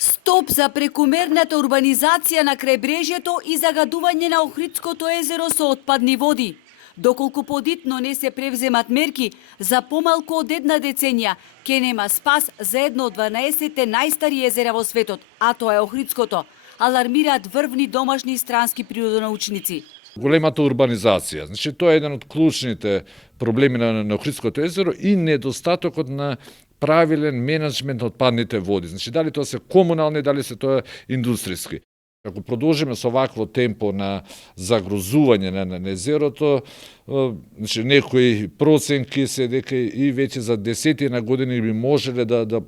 Стоп за прекумерната урбанизација на крајбрежјето и загадување на Охридското езеро со отпадни води. Доколку подитно не се превземат мерки, за помалку од една деценија ќе нема спас за едно од 12 најстари езера во светот, а тоа е Охридското, алармираат врвни домашни и странски природонаучници. Големата урбанизација, значи тоа е еден од клучните проблеми на Охридското езеро и недостатокот на правилен менеджмент на отпадните води. Значи дали тоа се комунални, дали се тоа индустријски. Ако продолжиме со вакво темпо на загрозување на езерото, значи некои проценки се дека и веќе за десетина години би можеле да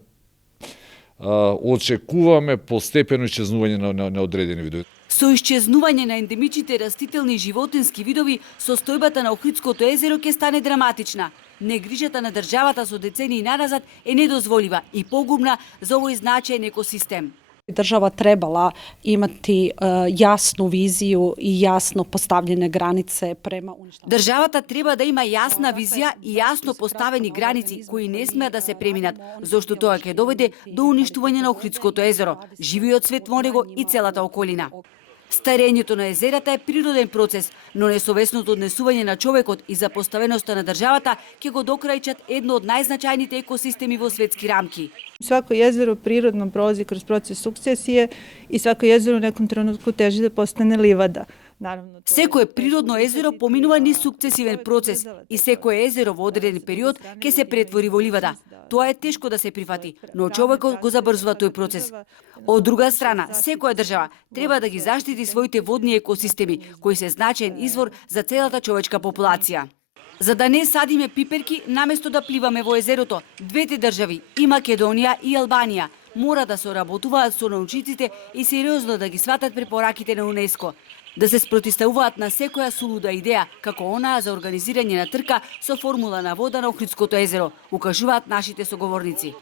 очекуваме постепено исчезнување на одредени видови. Со исчезнување на ендемичните растителни и животински видови, состојбата на Охридското езеро ќе стане драматична. Негрижата на државата со децении наназад е недозволива и погубна за овој значаен екосистем. Država trebala imati jasnu viziju i jasno postavljene granice prema uništavanju. Државата треба да има јасна визија и јасно поставени граници кои не смеат да се преминат, зашто тоа ќе доведе до уништување на Охридското езеро, живиот свет во него и целата околина. Старењето на езерата е природен процес, но несовесното однесување на човекот и запоставеноста на државата ќе го докрајчат едно од најзначајните екосистеми во светски рамки. Svako jezero prirodno prolazi kroz proces sukcesije i svako jezero u nekom trenutku teži da postane livada. Секое природно езеро поминува низ сукцесивен процес и секое езеро во одреден период ќе се претвори во ливада. Тоа е тешко да се прифати, но човекот го забрзува тој процес. Од друга страна, секоја држава треба да ги заштити своите водни екосистеми, кои се значаен извор за целата човечка популација. За да не садиме пиперки, наместо да пливаме во езерото, двете држави, и Македонија и Албанија, мора да соработуваат со научниците и сериозно да ги сватат препораките на УНЕСКО, да се спротиставуваат на секоја сулуда идеја, како онаа за организирање на трка со формула на вода на Охридското езеро, укажуваат нашите соговорници.